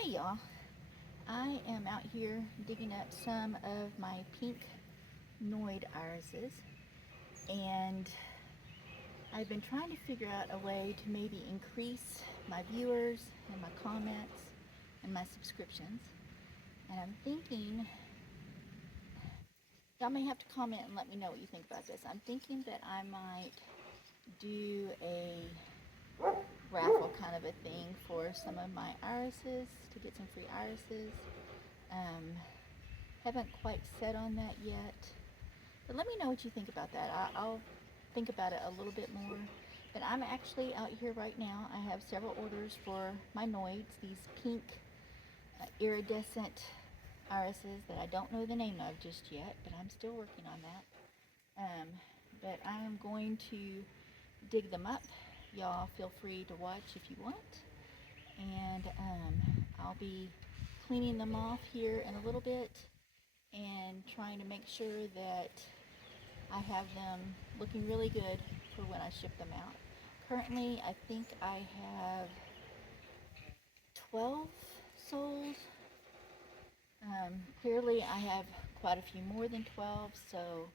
Hey y'all, I am out here digging up some of my pink noid irises, and I've been trying to figure out a way to maybe increase my viewers and my comments and my subscriptions. And I'm thinking, y'all may have to comment and let me know what you think about this. I'm thinking that I might do a raffle kind of a thing for some of my irises to get some free irises. Um, haven't quite set on that yet. But let me know what you think about that. I'll think about it a little bit more. But I'm actually out here right now. I have several orders for my noids, these pink iridescent irises that I don't know the name of just yet, but I'm still working on that. But I am going to dig them up. Y'all feel free to watch if you want. And I'll be cleaning them off here in a little bit and trying to make sure that I have them looking really good for when I ship them out. Currently, I think I have 12 sold. Clearly, I have quite a few more than 12, so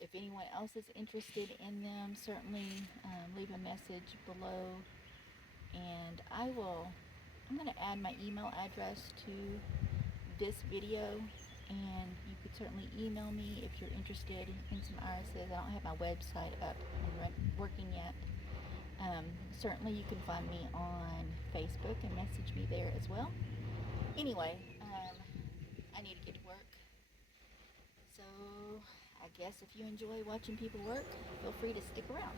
if anyone else is interested in them, certainly leave a message below, and I'm going to add my email address to this video, and you could certainly email me if you're interested in some irises. I don't have my website up and working yet. Certainly you can find me on Facebook and message me there as well. Anyway, I need to get to work. So I guess if you enjoy watching people work, feel free to stick around.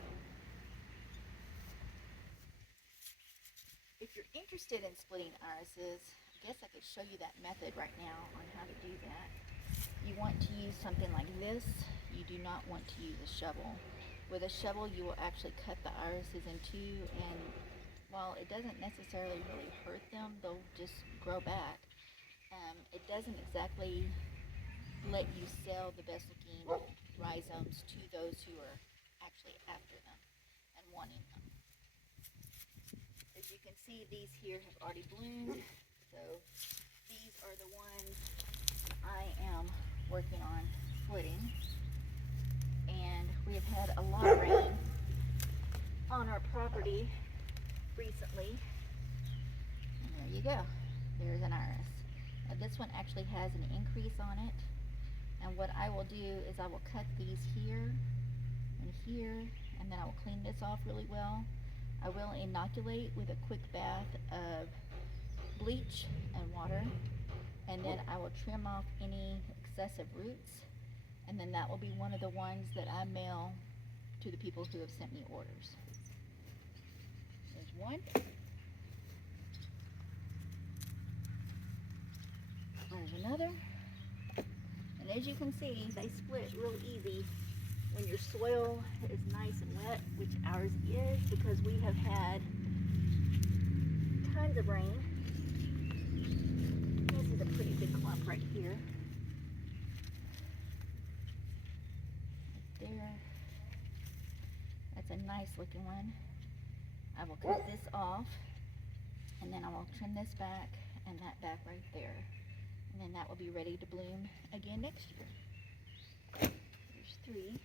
If you're interested in splitting irises, I guess I could show you that method right now on how to do that. You want to use something like this. You do not want to use a shovel. With a shovel, you will actually cut the irises in two, and while it doesn't necessarily really hurt them, they'll just grow back. It doesn't exactly let you sell the best looking rhizomes to those who are actually after them and wanting them. As you can see, these here have already bloomed, so these are the ones I am working on splitting. And we have had a lot of rain on our property recently. And there you go. There's an iris. Now this one actually has an increase on it. And what I will do is I will cut these here and here, and then I will clean this off really well. I will inoculate with a quick bath of bleach and water, and then I will trim off any excessive roots, and then that will be one of the ones that I mail to the people who have sent me orders. There's one. There's another. And as you can see, they split real easy when your soil is nice and wet, which ours is, because we have had tons of rain. This is a pretty big clump right here. Right there. That's a nice looking one. I will cut this off, and then I will trim this back and that back right there. And then that will be ready to bloom again next year. There's three.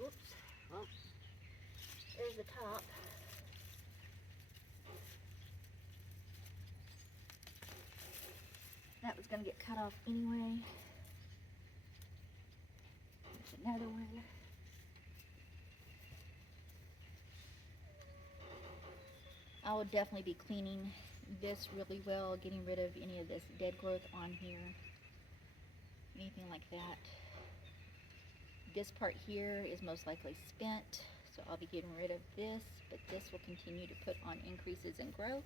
Oops. Well, there's the top. That was going to get cut off anyway. There's another one. I will definitely be cleaning this really well, getting rid of any of this dead growth on here, anything like that. This part here is most likely spent, so I'll be getting rid of this, but this will continue to put on increases in growth.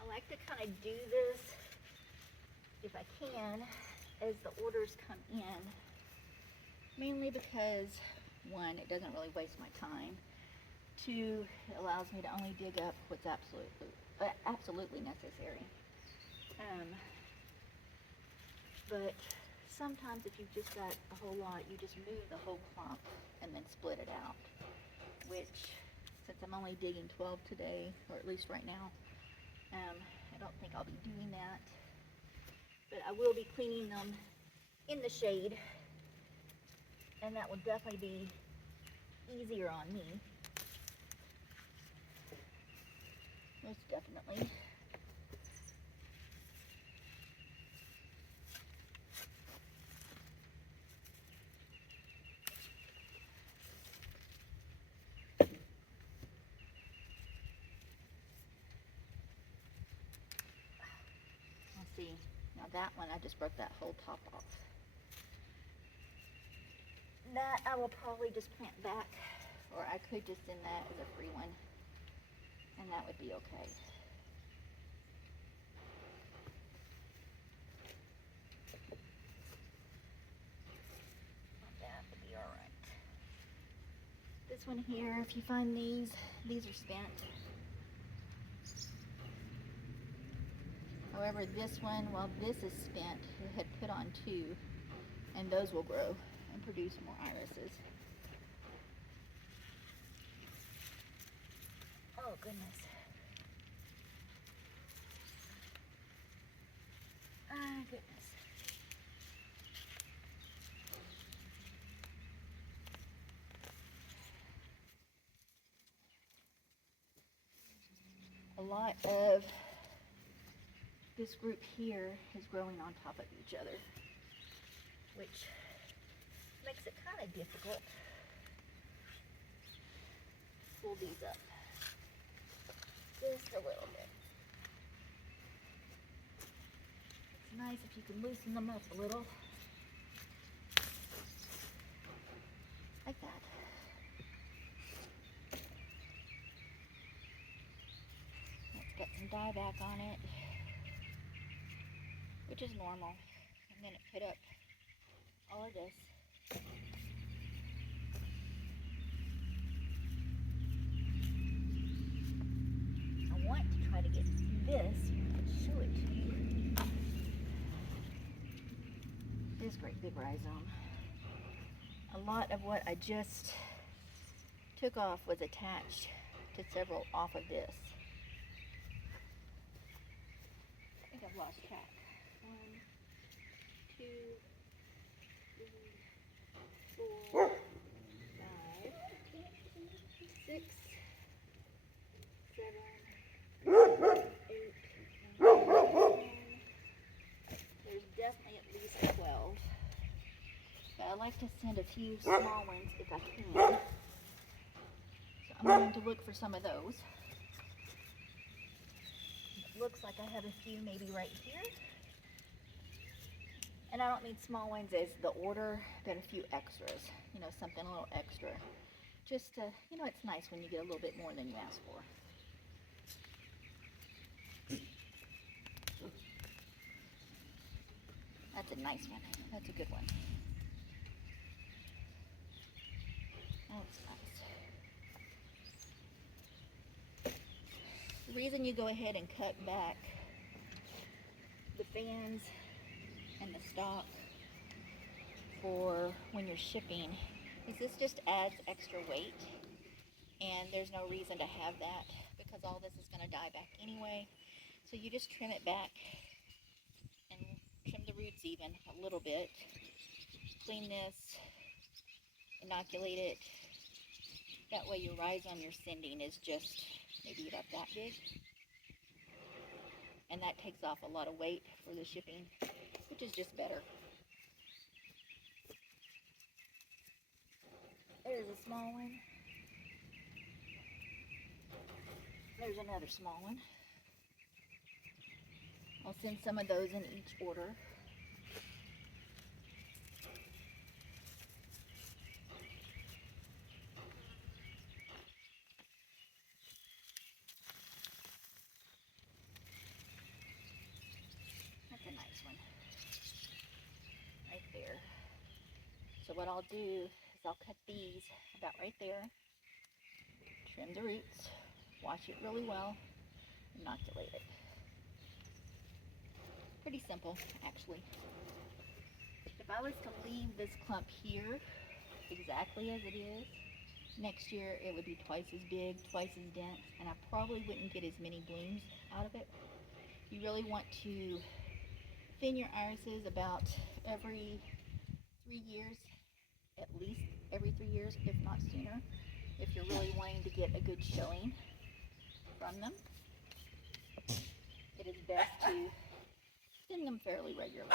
I like to kind of do this, if I can, as the orders come in, mainly because, one, it doesn't really waste my time. Two, it allows me to only dig up what's absolutely necessary. But sometimes if you've just got a whole lot, you just move the whole clump and then split it out, which, since I'm only digging 12 today, or at least right now, I don't think I'll be doing that. But I will be cleaning them in the shade, and that will definitely be easier on me. Most definitely. Let's see. Now that one, I just broke that whole top off. That I will probably just plant back, or I could just send that as a free one, and that would be okay. That would be alright. This one here, if you find these are spent. However, this one, while this is spent, it had put on 2, and those will grow and produce more irises. Oh goodness. Ah, goodness. A lot of this group here is growing on top of each other, which makes it kind of difficult. Pull these up just a little bit. It's nice if you can loosen them up a little, like that. Let's get some dye back on it, which is normal, and then it put up all of this. I want to try to get this, show it to you. This great big rhizome. A lot of what I just took off was attached to several off of this. I think I've lost track. 1, 2, 3, 4, 5, 6, 7, 8, 9, 10. There's definitely at least 12. But I like to send a few small ones if I can. So I'm going to look for some of those. It looks like I have a few maybe right here. And I don't need small ones as the order, but a few extras. You know, something a little extra. Just to, you know, it's nice when you get a little bit more than you ask for. That's a nice one. That's a good one. That's nice. The reason you go ahead and cut back the fans and the stock for when you're shipping is this just adds extra weight, and there's no reason to have that because all this is going to die back anyway. So you just trim it back and trim the roots even a little bit. Clean this, inoculate it. That way your rhizome you're sending is just maybe about that big. And that takes off a lot of weight for the shipping, which is just better. There's a small one. There's another small one. I'll send some of those in each order. That's a nice one. So what I'll do is I'll cut these about right there, trim the roots, wash it really well, inoculate it. Pretty simple, actually. If I was to leave this clump here exactly as it is, next year it would be twice as big, twice as dense, and I probably wouldn't get as many blooms out of it. You really want to thin your irises about every 3 years, at least every 3 years, if not sooner, if you're really wanting to get a good showing from them. It is best to thin them fairly regularly.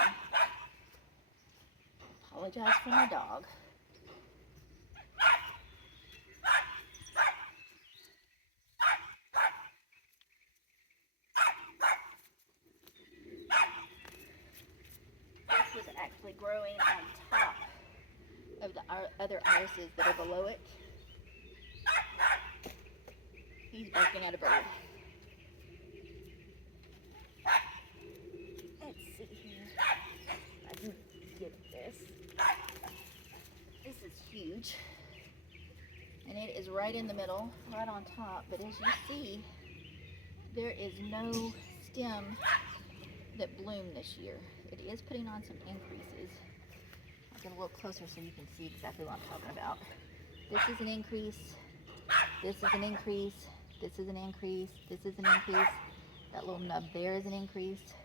Apologize for my dog. This was actually growing on top of the other irises that are below it. He's barking at a bird. Let's see here. I can get this. This is huge. And it is right in the middle, right on top. But as you see, there is no stem that bloomed this year. It is putting on some increases. I'll get a little closer so you can see exactly what I'm talking about. This is an increase. This is an increase. This is an increase. This is an increase. That little nub there is an increase.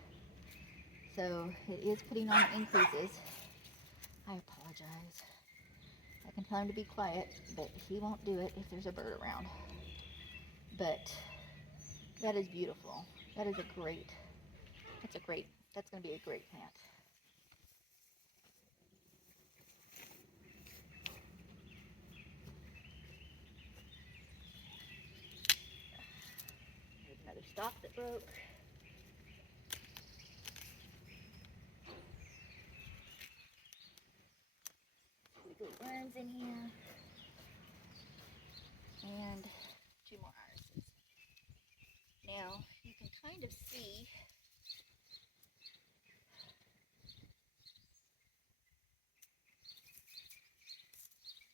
So it is putting on increases. I apologize. I can tell him to be quiet, but he won't do it if there's a bird around. But that is beautiful. That is a great, that's going to be a great plant. There's another stalk that broke. Little worms in here. And 2 more irises. Now, you can kind of see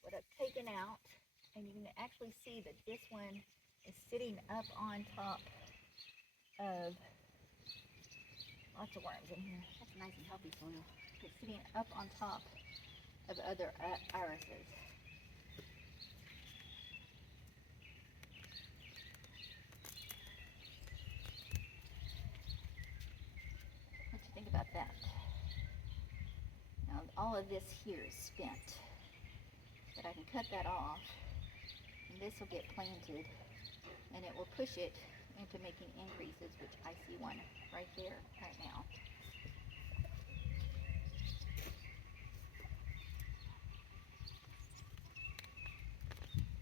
what I've taken out, and you can actually see that this one is sitting up on top of lots of worms in here. That's nice and healthy soil. It's sitting up on top of other irises. What do you think about that? Now all of this here is spent, but I can cut that off, and this will get planted, and it will push it into making increases, which I see one right there, right now.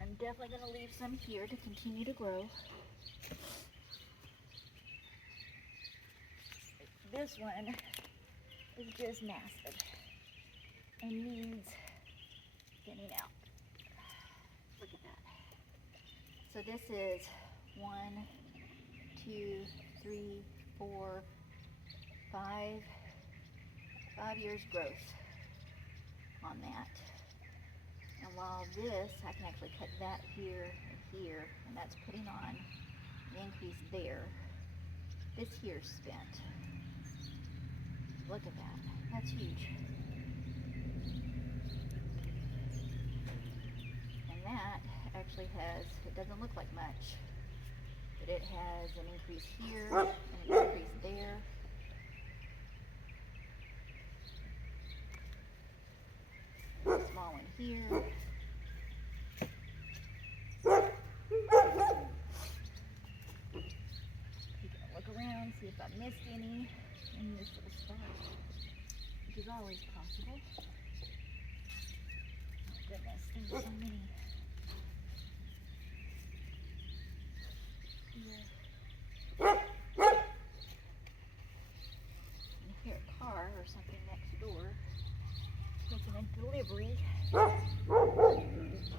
I'm definitely going to leave some here to continue to grow. This one is just massive and needs thinning out. Look at that. So this is 1, 2, 3, 4, 5 years growth on that. And while this, I can actually cut that here and here, and that's putting on the increase there. This here's spent. Look at that. That's huge. And that actually has, it doesn't look like much, but it has an increase here and an increase there. A small one here. You can look around, see if I missed any in this little spot, which is always possible. Oh goodness, there's so many. Here. You hear a car or something next door making a delivery. Oh goodness.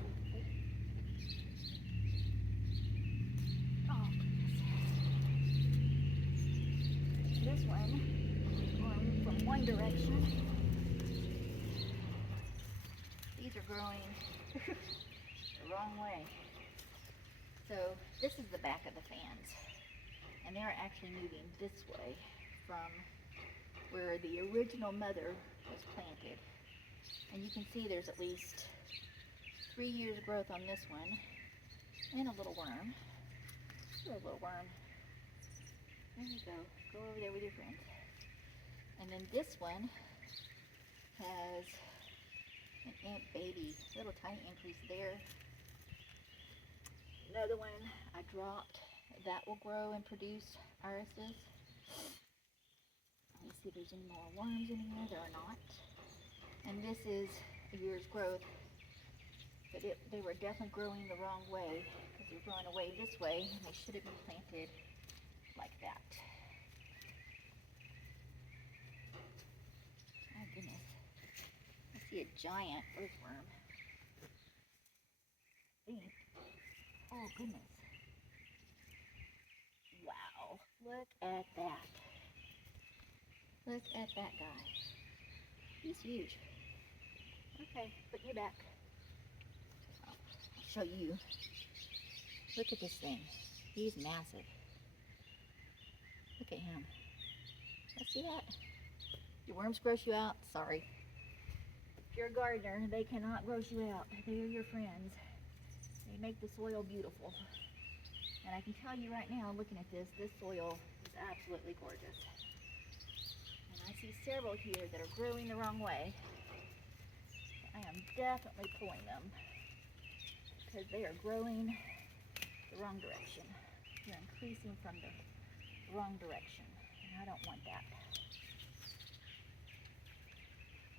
This one going from one direction. growing the wrong way. So this is the back of the fans, and they're actually moving this way from where the original mother was planted. And you can see there's at least 3 years growth on this one, and a little worm. A little worm. There you go. Go over there with your friends. And then this one has an baby, little tiny increase there. Another one I dropped, that will grow and produce irises. Let me see if there's any more worms in here. There are not. And this is a year's growth, but they were definitely growing the wrong way, because they're growing away this way, and they should have been planted like that. Oh goodness. I see a giant earthworm. Oh goodness. Wow. Look at that. Look at that guy. He's huge. Okay, put you back. I'll show you. Look at this thing. He's massive. Look at him. See that? Your worms gross you out? Sorry. If you're a gardener, they cannot gross you out. They are your friends. They make the soil beautiful. And I can tell you right now, looking at this soil is absolutely gorgeous. And I see several here that are growing the wrong way. I am definitely pulling them, because they are growing the wrong direction. They're increasing from the wrong direction, and I don't want that.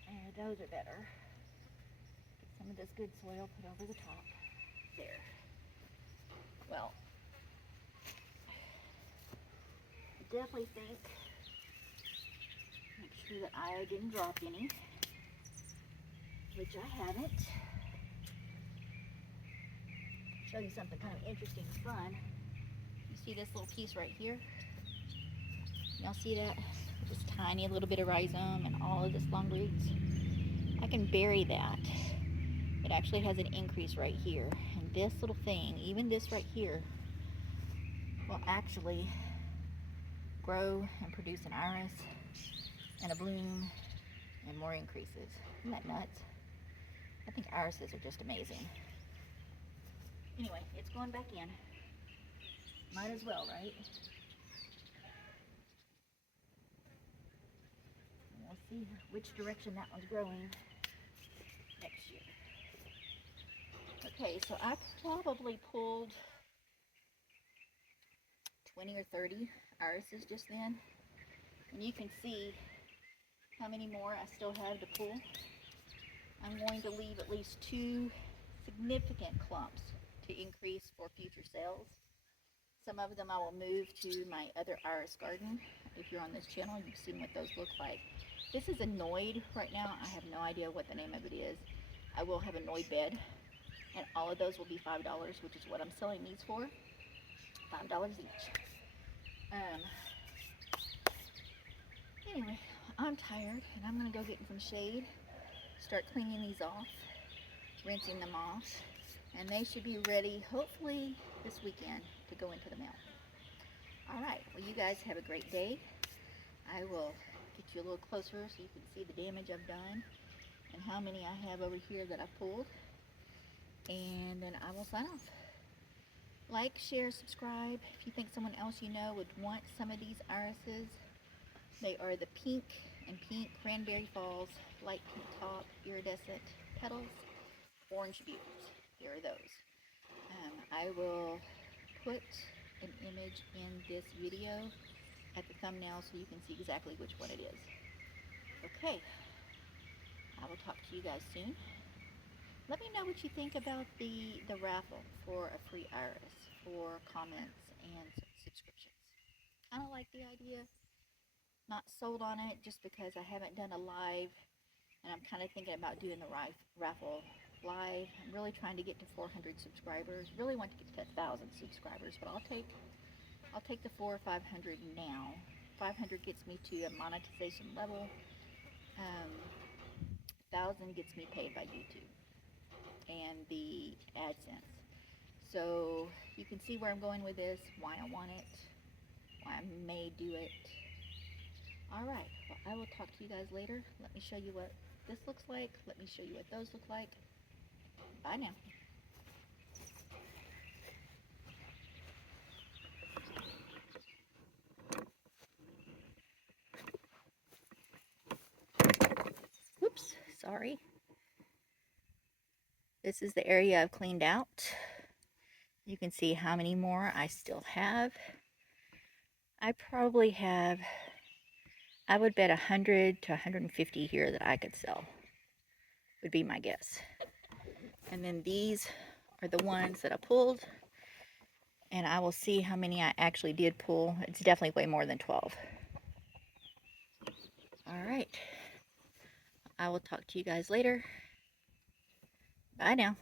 And those are better. Get some of this good soil put over the top. There. Well, I definitely think, make sure that I didn't drop any, which I haven't. Show you something kind of interesting and fun. You see this little piece right here? Y'all see that? This tiny little bit of rhizome and all of this long roots. I can bury that. It actually has an increase right here. And this little thing, even this right here, will actually grow and produce an iris and a bloom and more increases. Isn't that nuts? I think irises are just amazing. Anyway, it's going back in. Might as well, right? We'll see which direction that one's growing next year. Okay, so I probably pulled 20 or 30 irises just then. And you can see how many more I still have to pull. I'm going to leave at least 2 significant clumps to increase for future sales. Some of them I will move to my other iris garden. If you're on this channel, you've seen what those look like. This is annoyed right now. I have no idea what the name of it is. I will have a annoyed bed, and all of those will be $5, which is what I'm selling these for. $5 each. Anyway, I'm tired, and I'm gonna go get in some shade, start cleaning these off, rinsing them off, and they should be ready hopefully this weekend to go into the mail. All right, well, you guys have a great day. I will get you a little closer so you can see the damage I've done and how many I have over here that I've pulled, and then I will sign off. Like, share, subscribe. If you think someone else you know would want some of these irises, they are the pink and pink cranberry falls, light pink top, iridescent petals, orange bugles. Here are those. I will put an image in this video at the thumbnail so you can see exactly which one it is. Okay, I will talk to you guys soon. Let me know what you think about the raffle for a free iris, for comments and subscriptions. Kind of like the idea. Not sold on it just because I haven't done a live, and I'm kind of thinking about doing the raffle live. I'm really trying to get to 400 subscribers. Really want to get to 1,000 subscribers, but I'll take the 400 or 500 now. 500 gets me to a monetization level. 1,000 gets me paid by YouTube. and the AdSense. So you can see where I'm going with this, why I want it, why I may do it. Alright, well, I will talk to you guys later. Let me show you what this looks like. Let me show you what those look like. Bye now. Oops, sorry. This is the area I've cleaned out. You can see how many more I still have. I probably have, I would bet 100 to 150 here that I could sell, would be my guess. And then these are the ones that I pulled, and I will see how many I actually did pull. It's definitely way more than 12. All right, I will talk to you guys later. Bye now.